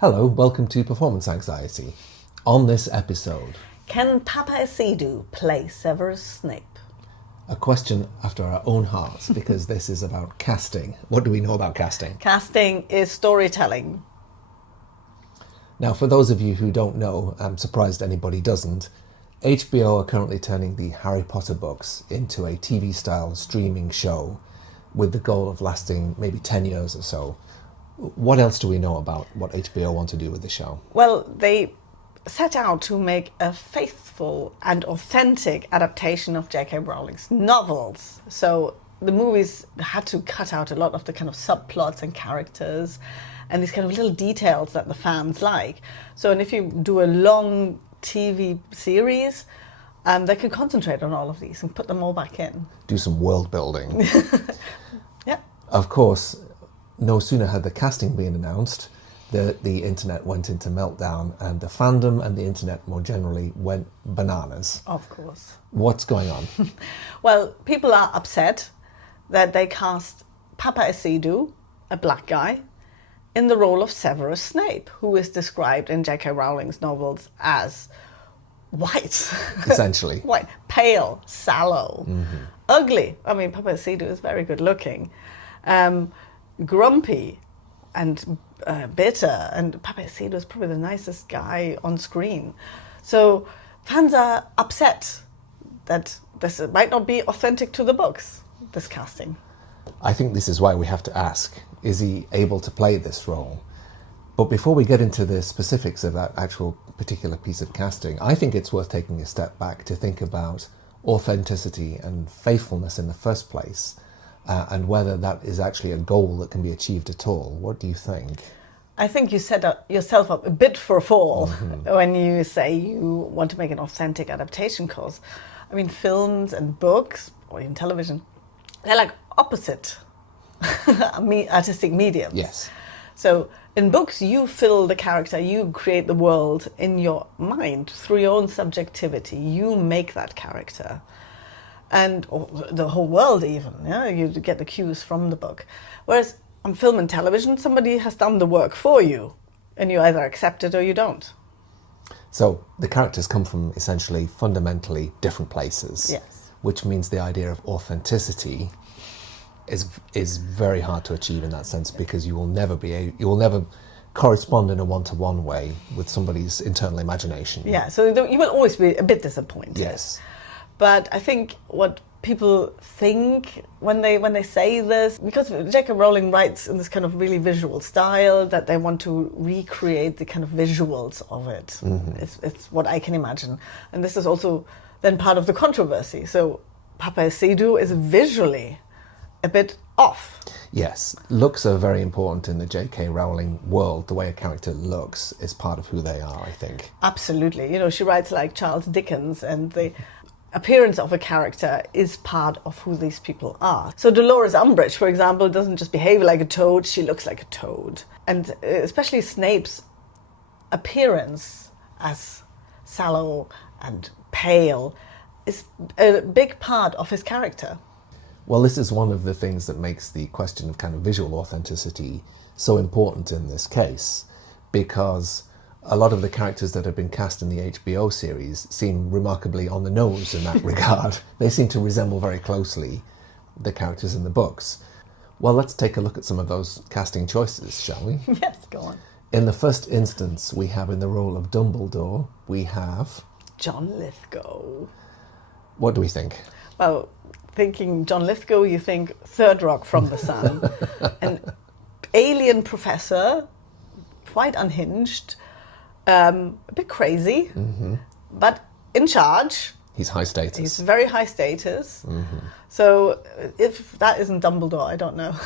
Hello, welcome to Performance Anxiety. On this episode, can Paapa Essiedu play Severus Snape? a question after our own hearts, because this is about casting. What do we know about casting? Casting is storytelling. Now, for those of you who don't know, I'm surprised anybody doesn't, HBO are currently turning the Harry Potter books into a TV-style streaming show with the goal of lasting maybe 10 years or so. What else do we know about what HBO want to do with the show? Well, they set out to make a faithful and authentic adaptation of JK Rowling's novels. So the movies had to cut out a lot of the kind of subplots and characters and these kind of little details that the fans like. So, and if you do a long TV series, they can concentrate on all of these and put them all back in. Do some world building. Yeah. Of course, no sooner had the casting been announced, the internet went into meltdown, and the fandom and the internet more generally went bananas. Of course. What's going on? Well, people are upset that they cast Paapa Essiedu, a black guy, in the role of Severus Snape, who is described in JK Rowling's novels as white. Essentially. White, pale, sallow, ugly. I mean, Paapa Essiedu is very good looking. Grumpy and bitter, and Paapa Essiedu is probably the nicest guy on screen. So fans are upset that this might not be authentic to the books, this casting. I think this is why we have to ask, is he able to play this role? But before we get into the specifics of that actual particular piece of casting, I think it's worth taking a step back to think about authenticity and faithfulness in the first place. And whether that is actually a goal that can be achieved at all. What do you think? I think you set yourself up a bit for a fall when you say you want to make an authentic adaptation, because, I mean, films and books, or even television, they're like opposite artistic mediums. Yes. So in books, you fill the character, you create the world in your mind through your own subjectivity. You make that character. And the whole world even, yeah? You get the cues from the book. Whereas on film and television, somebody has done the work for you, and you either accept it or you don't. So the characters come from essentially fundamentally different places. Yes. Which means the idea of authenticity is very hard to achieve in that sense, because you will never correspond in a one-to-one way with somebody's internal imagination. Yeah, so you will always be a bit disappointed. Yes. But I think what people think when they say this, because JK Rowling writes in this kind of really visual style, that they want to recreate the kind of visuals of it. It's what I can imagine. And this is also then part of the controversy. So Paapa Essiedu is visually a bit off. Yes, looks are very important in the JK Rowling world. The way a character looks is part of who they are, I think. Absolutely. You know, she writes like Charles Dickens, and the appearance of a character is part of who these people are. So Dolores Umbridge, for example, doesn't just behave like a toad, she looks like a toad. And especially Snape's appearance as sallow and pale is a big part of his character. Well, this is one of the things that makes the question of kind of visual authenticity so important in this case, because a lot of the characters that have been cast in the HBO series seem remarkably on the nose in that regard. They seem to resemble very closely the characters in the books. Well, let's take a look at some of those casting choices, shall we? Yes, go on. In the first instance, we have in the role of Dumbledore, we have John Lithgow. What do we think? Well, thinking John Lithgow, you think Third Rock from the Sun. An alien professor, quite unhinged, a bit crazy, but in charge. He's high status. He's very high status. So if that isn't Dumbledore, I don't know.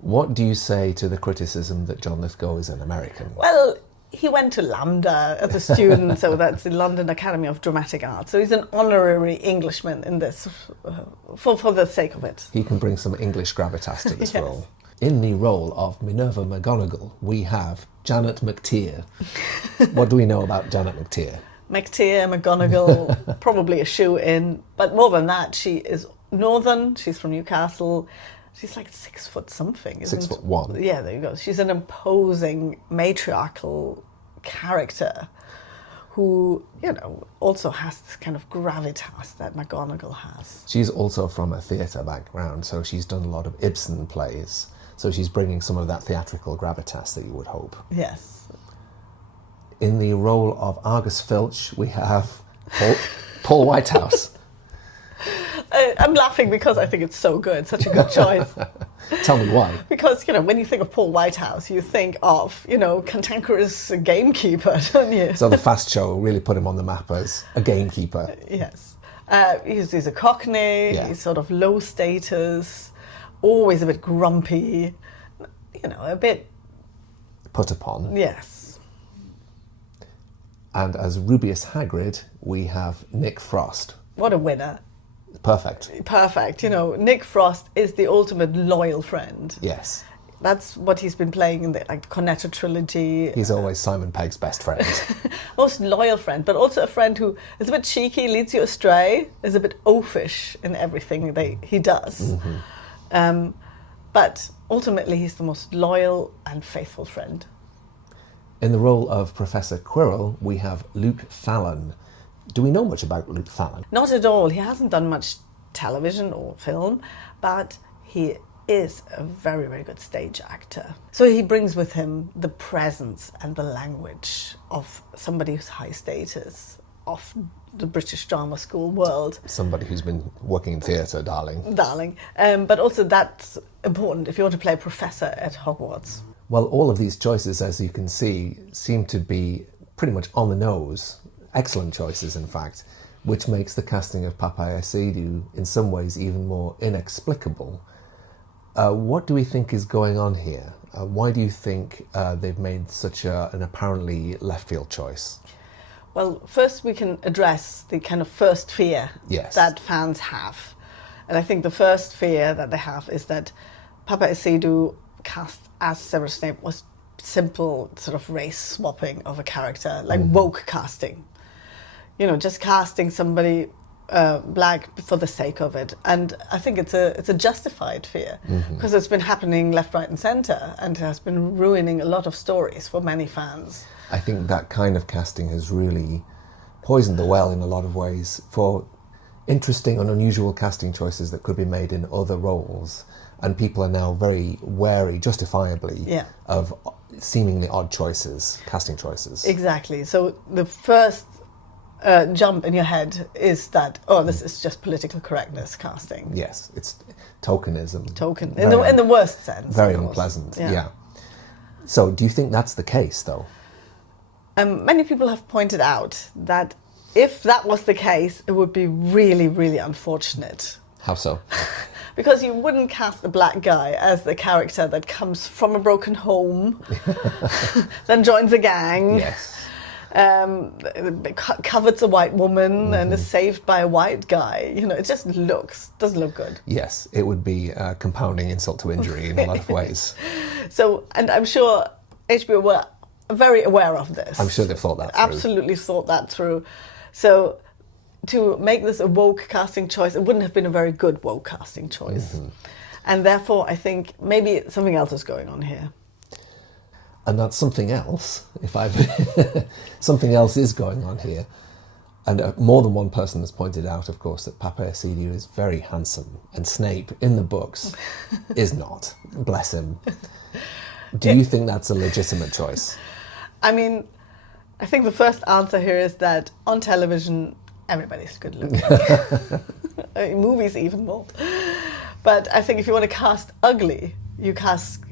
What do you say to the criticism that John Lithgow is an American? Well, he went to Lambda as a student, so that's the London Academy of Dramatic Art. So he's an honorary Englishman in this, for the sake of it. He can bring some English gravitas to this Yes. role. In the role of Minerva McGonagall, we have Janet McTeer. What do we know about Janet McTeer? McGonagall, probably a shoe-in. But more than that, she is northern, she's from Newcastle. She's like 6 foot something, isn't 6'1". Yeah, there you go. She's an imposing matriarchal character who, you know, also has this kind of gravitas that McGonagall has. She's also from a theatre background, so she's done a lot of Ibsen plays. So she's bringing some of that theatrical gravitas that you would hope. Yes. In the role of Argus Filch, we have Paul Whitehouse. I'm laughing because I think it's so good, such a good choice. Tell me why. Because, you know, when you think of Paul Whitehouse, you think of, you know, cantankerous gamekeeper, don't you? So the Fast Show really put him on the map as a gamekeeper. Yes. He's a cockney, Yeah. he's sort of low status, always a bit grumpy, you know, a bit... Put upon. Yes. And as Rubius Hagrid, we have Nick Frost. What a winner. Perfect. Perfect. You know, Nick Frost is the ultimate loyal friend. Yes. That's what he's been playing in the Cornetto trilogy. He's always Simon Pegg's best friend. Most loyal friend, but also a friend who is a bit cheeky, leads you astray, is a bit oafish in everything he does. Mm-hmm. But ultimately, he's the most loyal and faithful friend. In the role of Professor Quirrell, we have Luke Fallon. Do we know much about Luke Fallon? Not at all. He hasn't done much television or film, but he is a very, very good stage actor. So he brings with him the presence and the language of somebody who's high status, of the British drama school world. Somebody who's been working in theatre, darling. But also that's important if you want to play a professor at Hogwarts. Well, all of these choices, as you can see, seem to be pretty much on the nose. Excellent choices, in fact, which makes the casting of Paapa Essiedu in some ways even more inexplicable. What do we think is going on here? Why do you think they've made such an apparently left field choice? Well, first we can address the kind of first fear Yes. that fans have. And I think the first fear that they have is that Paapa Essiedu cast as Severus Snape was simple sort of race swapping of a character, like woke casting. You know, just casting somebody black for the sake of it. And I think it's a justified fear because it's been happening left, right and centre and has been ruining a lot of stories for many fans. I think that kind of casting has really poisoned the well in a lot of ways for interesting and unusual casting choices that could be made in other roles. And people are now very wary, justifiably, of seemingly odd choices, casting choices. Exactly. So the first jump in your head is that, this is just political correctness casting. Yes, it's tokenism. In the worst sense. Very of course. unpleasant, Yeah. yeah. So do you think that's the case, though? Many people have pointed out that if that was the case, it would be really, really unfortunate. How so? Because you wouldn't cast a black guy as the character that comes from a broken home, then joins a gang, covets a white woman and is saved by a white guy. You know, it just doesn't look good. Yes, it would be compounding insult to injury in a lot of ways. So, and I'm sure HBO were very aware of this. I'm sure they've thought that through. Absolutely thought that through. So to make this a woke casting choice, it wouldn't have been a very good woke casting choice. And therefore, I think maybe something else is going on here. And that's something else, something else is going on here. And more than one person has pointed out, of course, that Paapa Essiedu is very handsome, and Snape, in the books, is not. Bless him. Do you think that's a legitimate choice? I mean, I think the first answer here is that on television, everybody's good looking. Movies even more. But I think if you want to cast ugly, you cast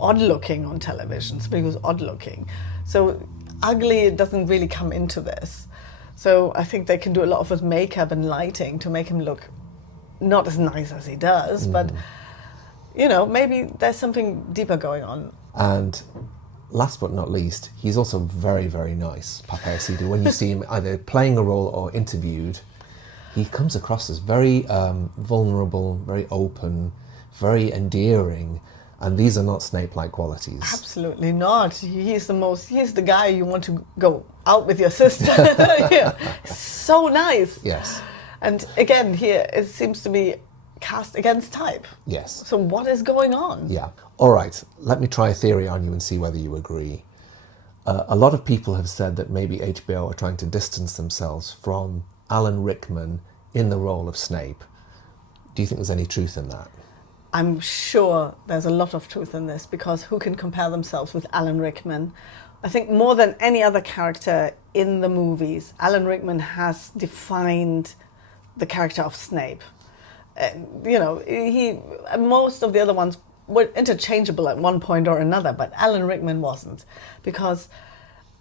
odd looking on television, somebody who's odd looking. So ugly doesn't really come into this. So I think they can do a lot with makeup and lighting to make him look not as nice as he does, but you know, maybe there's something deeper going on. And last but not least, he's also very, very nice, Paapa Essiedu. When you see him either playing a role or interviewed, he comes across as very vulnerable, very open, very endearing. And these are not Snape-like qualities. Absolutely not. He's the guy you want to go out with your sister. So nice. Yes. And again, here it seems to be cast against type. Yes. So what is going on? Yeah. All right. Let me try a theory on you and see whether you agree. A lot of people have said that maybe HBO are trying to distance themselves from Alan Rickman in the role of Snape. Do you think there's any truth in that? I'm sure there's a lot of truth in this, because who can compare themselves with Alan Rickman? I think more than any other character in the movies, Alan Rickman has defined the character of Snape. Most of the other ones were interchangeable at one point or another, but Alan Rickman wasn't, because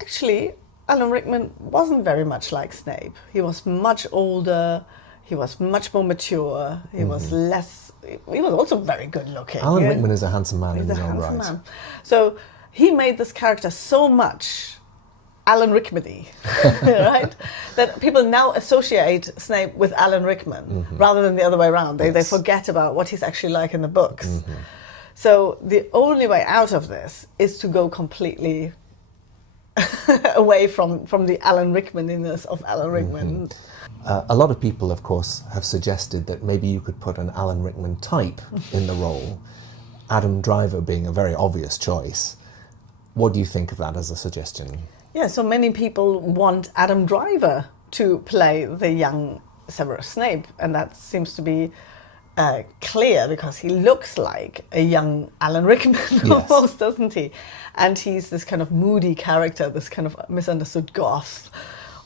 actually Alan Rickman wasn't very much like Snape. He was much older, he was much more mature, he was also very good looking. Alan Rickman is a handsome man in He's his a own handsome right. man. So he made this character so much Alan Rickman-y, right? That people now associate Snape with Alan Rickman rather than the other way around. They forget about what he's actually like in the books. So the only way out of this is to go completely away from the Alan Rickman-iness of Alan Rickman. A lot of people, of course, have suggested that maybe you could put an Alan Rickman type in the role, Adam Driver being a very obvious choice. What do you think of that as a suggestion? Yeah, so many people want Adam Driver to play the young Severus Snape, and that seems to be clear because he looks like a young Alan Rickman almost, doesn't he? And he's this kind of moody character, this kind of misunderstood goth,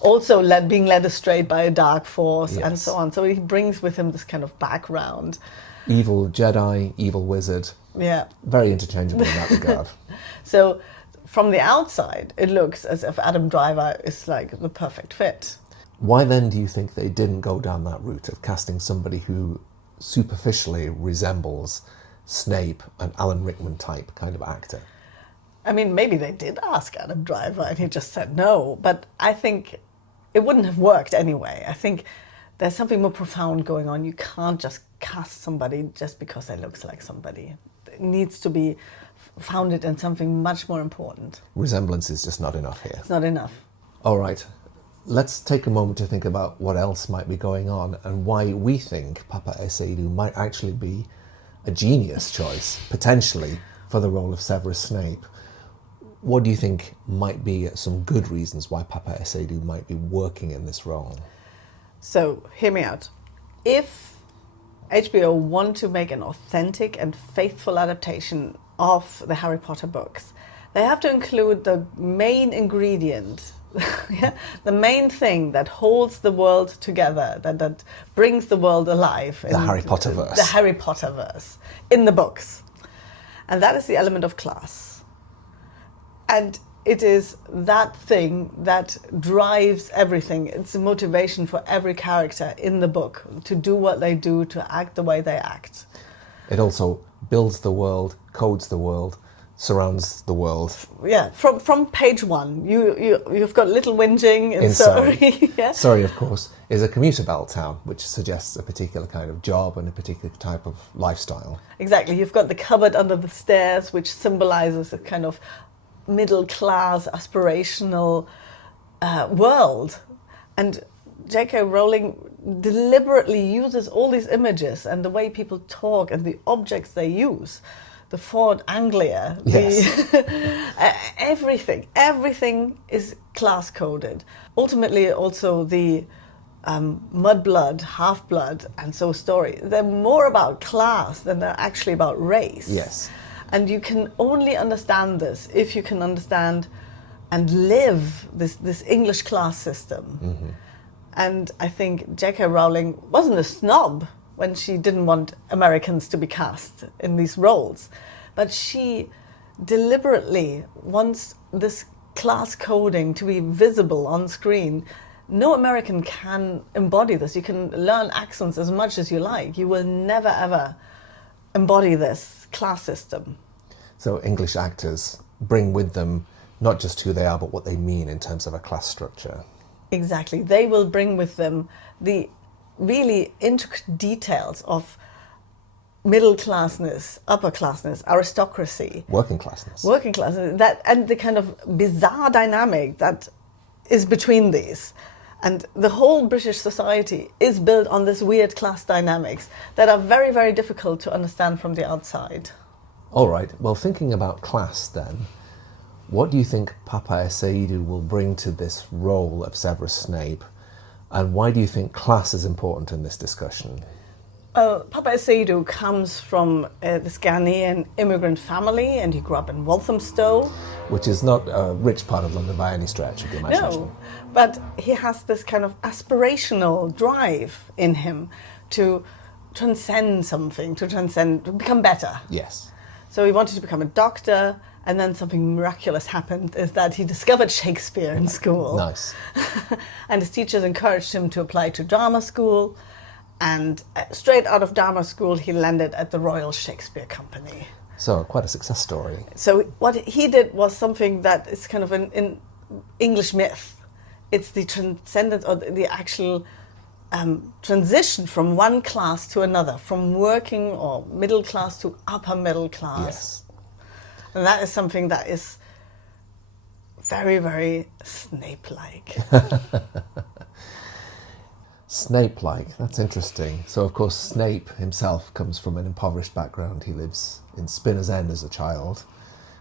also being led astray by a dark force and so on. So he brings with him this kind of background. Evil Jedi, evil wizard. Yeah. Very interchangeable in that regard. So from the outside, it looks as if Adam Driver is like the perfect fit. Why then do you think they didn't go down that route of casting somebody who superficially resembles Snape, an Alan Rickman type kind of actor? I mean, maybe they did ask Adam Driver and he just said no, but I think it wouldn't have worked anyway. I think there's something more profound going on. You can't just cast somebody just because they look like somebody. It needs to be founded in something much more important. Resemblance is just not enough here. It's not enough. All right. Let's take a moment to think about what else might be going on and why we think Paapa Essiedu might actually be a genius choice, potentially, for the role of Severus Snape. What do you think might be some good reasons why Paapa Essiedu might be working in this role? So, hear me out. If HBO want to make an authentic and faithful adaptation of the Harry Potter books, they have to include the main ingredient, the main thing that holds the world together, that brings the world alive. The Harry Potterverse. The Harry Potterverse in the books. And that is the element of class. And it is that thing that drives everything. It's a motivation for every character in the book to do what they do, to act the way they act. It also builds the world, codes the world, surrounds the world. Yeah, from page one, you've got little whinging in Surrey. Yeah. Surrey, of course, is a commuter belt town, which suggests a particular kind of job and a particular type of lifestyle. Exactly. You've got the cupboard under the stairs, which symbolizes a kind of middle-class, aspirational world. And JK Rowling deliberately uses all these images and the way people talk and the objects they use. The Ford Anglia, everything is class-coded. Ultimately, also the mudblood, half-blood, and so story. They're more about class than they're actually about race. Yes. And you can only understand this if you can understand and live this English class system. Mm-hmm. And I think JK Rowling wasn't a snob when she didn't want Americans to be cast in these roles. But she deliberately wants this class coding to be visible on screen. No American can embody this. You can learn accents as much as you like. You will never, ever embody this class system. So English actors bring with them not just who they are, but what they mean in terms of a class structure. Exactly. They will bring with them the really intricate details of middle classness, upper classness, aristocracy, working classness, that, and the kind of bizarre dynamic that is between these. And the whole British society is built on this weird class dynamics that are very, very difficult to understand from the outside. All right, well, thinking about class then, what do you think Paapa Essiedu will bring to this role of Severus Snape, and why do you think class is important in this discussion? Paapa Essiedu comes from this Ghanaian immigrant family, and he grew up in Walthamstow. Which is not a rich part of London by any stretch of the imagination. No, but he has this kind of aspirational drive in him to transcend something, to become better. Yes. So he wanted to become a doctor, and then something miraculous happened, is that he discovered Shakespeare in school. Nice. And his teachers encouraged him to apply to drama school, and straight out of drama school he landed at the Royal Shakespeare Company. So quite a success story. So what he did was something that is kind of an English myth. It's the transcendence, or the actual transition from one class to another, from working or middle class to upper middle class. Yes. And that is something that is very, very Snape-like. Snape-like, that's interesting. So of course Snape himself comes from an impoverished background. He lives in Spinner's End as a child,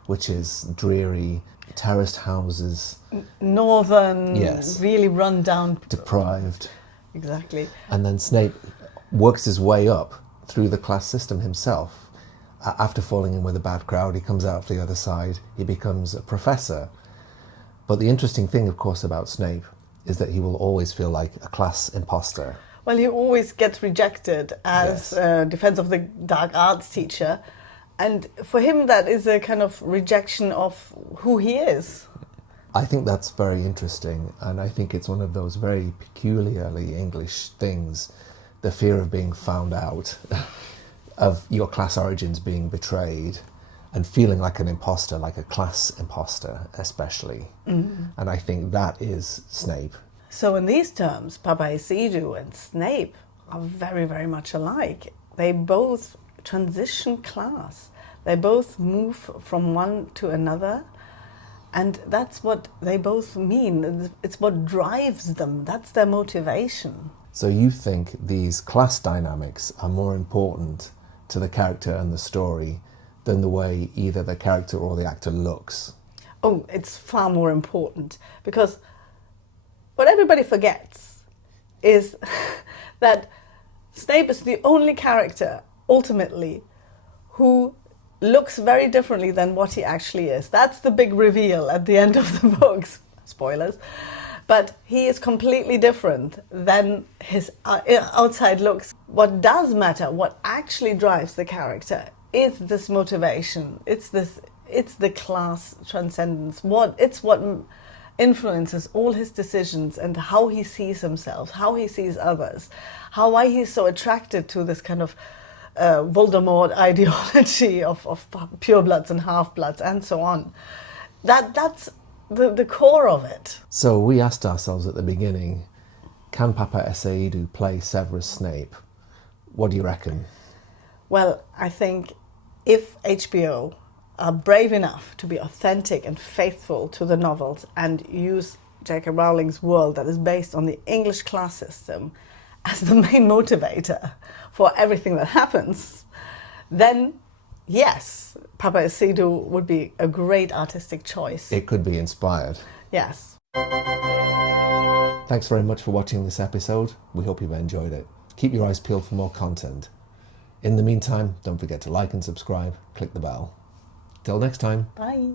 which is dreary, terraced houses. Northern, Yes. really run down. Deprived. Exactly. And then Snape works his way up through the class system himself. After falling in with a bad crowd, he comes out the other side, he becomes a professor. But the interesting thing, of course, about Snape is that he will always feel like a class imposter. Well, he always gets rejected as Defense of the Dark Arts teacher. And for him, that is a kind of rejection of who he is. I think that's very interesting, and I think it's one of those very peculiarly English things, the fear of being found out, of your class origins being betrayed, and feeling like an imposter, like a class imposter especially. Mm-hmm. And I think that is Snape. So in these terms, Paapa Essiedu and Snape are very, very much alike. They both transition class. They both move from one to another. And that's what they both mean. It's what drives them. That's their motivation. So you think these class dynamics are more important to the character and the story than the way either the character or the actor looks? Oh, it's far more important, because what everybody forgets is that Snape is the only character, ultimately, who looks very differently than what he actually is. That's the big reveal at the end of the books. Spoilers. But he is completely different than his outside looks. What does matter, what actually drives the character, is this motivation. It's the class transcendence. It's what influences all his decisions and how he sees himself, how he sees others, why he's so attracted to this kind of Voldemort ideology of purebloods and half-bloods and so on. That's the core of it. So we asked ourselves at the beginning, can Paapa Essiedu play Severus Snape? What do you reckon? Well, I think if HBO are brave enough to be authentic and faithful to the novels and use JK Rowling's world that is based on the English class system as the main motivator for everything that happens, then yes, Paapa Essiedu would be a great artistic choice. It could be inspired. Yes. Thanks very much for watching this episode. We hope you've enjoyed it. Keep your eyes peeled for more content. In the meantime, don't forget to like and subscribe, click the bell. Till next time. Bye.